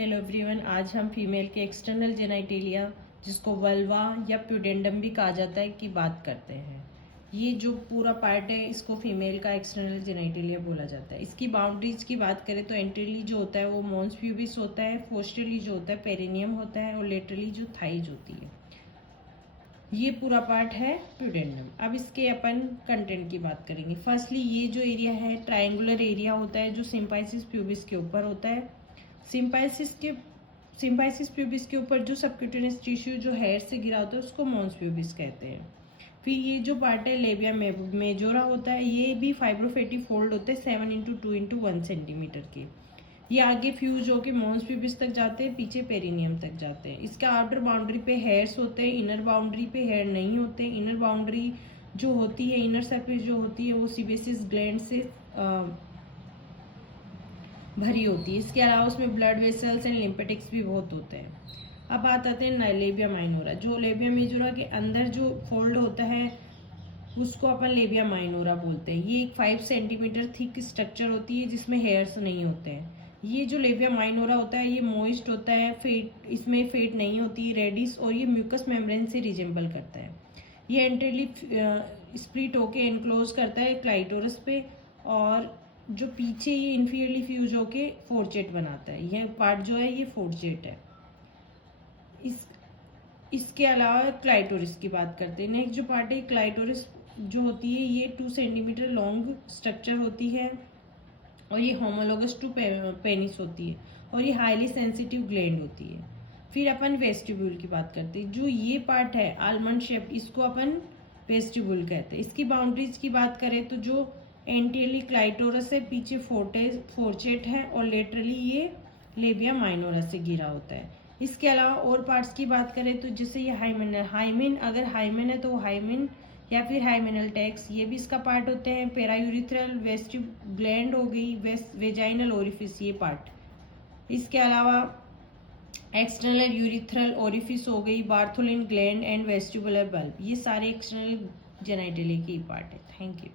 Hello everyone, आज हम female के एक्सटर्नल जेनाइटेलिया, जिसको वल्वा या प्यूडेंडम भी कहा जाता है, की बात करते हैं। ये जो पूरा पार्ट है इसको फीमेल का एक्सटर्नल जेनाइटेलिया बोला जाता है। इसकी बाउंड्रीज की बात करें तो एंट्रली जो होता है वो मॉन्स प्यूबिस होता है, पोस्टरली जो होता है पेरिनियम होता है और लेटरली जो थाइज होती है। ये पूरा पार्ट है प्यूडेंडम। अब इसके अपन कंटेंट की बात करेंगे। फर्स्टली ये जो एरिया है ट्रायंगुलर एरिया होता है जो सिम्पाइसिस प्यूबिस के ऊपर होता है। सिम्पाइसिस प्यूबिस के ऊपर जो सबक्यूटेनियस टिश्यू जो हेयर से गिरा होता है उसको मॉन्स प्यूबिस कहते हैं। फिर ये जो पार्ट है लेबिया मेजोरा होता है, ये भी फाइब्रोफेटी फोल्ड होते हैं 7x2x1 सेंटीमीटर के। ये आगे फ्यूज होके मॉन्स प्यूबिस तक जाते हैं, पीछे पेरिनियम तक जाते हैं। इसके आउटर बाउंड्री पे हेयर्स होते हैं, इनर बाउंड्री पे हेयर नहीं होते। इनर बाउंड्री जो होती है, इनर सरफेस जो होती है वो सीबेसिस ग्लैंड से भरी होती है। इसके अलावा उसमें ब्लड वेसल्स एंड लिम्फेटिक्स भी बहुत होते हैं। अब बात आते हैं लेबिया माइनोरा। जो लेबिया मेजोरा के अंदर जो फोल्ड होता है उसको अपन लेबिया माइनोरा बोलते हैं। ये एक 5 सेंटीमीटर थिक स्ट्रक्चर होती है जिसमें हेयर्स नहीं होते हैं। ये जो लेबिया माइनोरा होता है ये मॉइस्ट होता है, इसमें फेट नहीं होती, रेडिस, और ये म्यूकस मेम्ब्रेन से रिजेंबल करता है। ये एंट्रली स्प्लिट होके एनक्लोज करता है क्लाइटोरस पे, और जो पीछे ये इन्फीरियरली फ्यूज होके फोर्चेट बनाता है। यह पार्ट जो है ये फोर्चेट है। इसके अलावा क्लाइटोरिस की बात करते हैं। नेक्स्ट जो पार्ट है क्लाइटोरिस जो होती है ये 2 सेंटीमीटर लॉन्ग स्ट्रक्चर होती है और ये होमोलोगस टू पेनिस होती है और ये हाईली सेंसिटिव ग्लैंड होती है। फिर अपन वेस्टिब्यूल की बात करते हैं। जो ये पार्ट है आलमंड शेप, इसको अपन वेस्टिब्यूल कहते हैं। इसकी बाउंड्रीज की बात करें तो जो एंटियरली क्लाइटोरस है, पीछे फोर्चेट है और लेटरली ये लेबिया माइनोरा से घिरा होता है। इसके अलावा और पार्ट्स की बात करें तो जैसे ये हाइमेन, अगर हाइमेन है तो हाइमेन या फिर हाइमेनल टैक्स, ये भी इसका पार्ट होते हैं। पेरायूरिथ्रल वेस्टिब ग्लैंड हो गई, वेजाइनल ओरिफिस ये पार्ट। इसके अलावा एक्सटर्नल यूरिथ्रल ओरिफिस हो गई, Bartholin gland and vestibular bulb, ये सारे एक्सटर्नल जेनाइटली के पार्ट है। Thank you.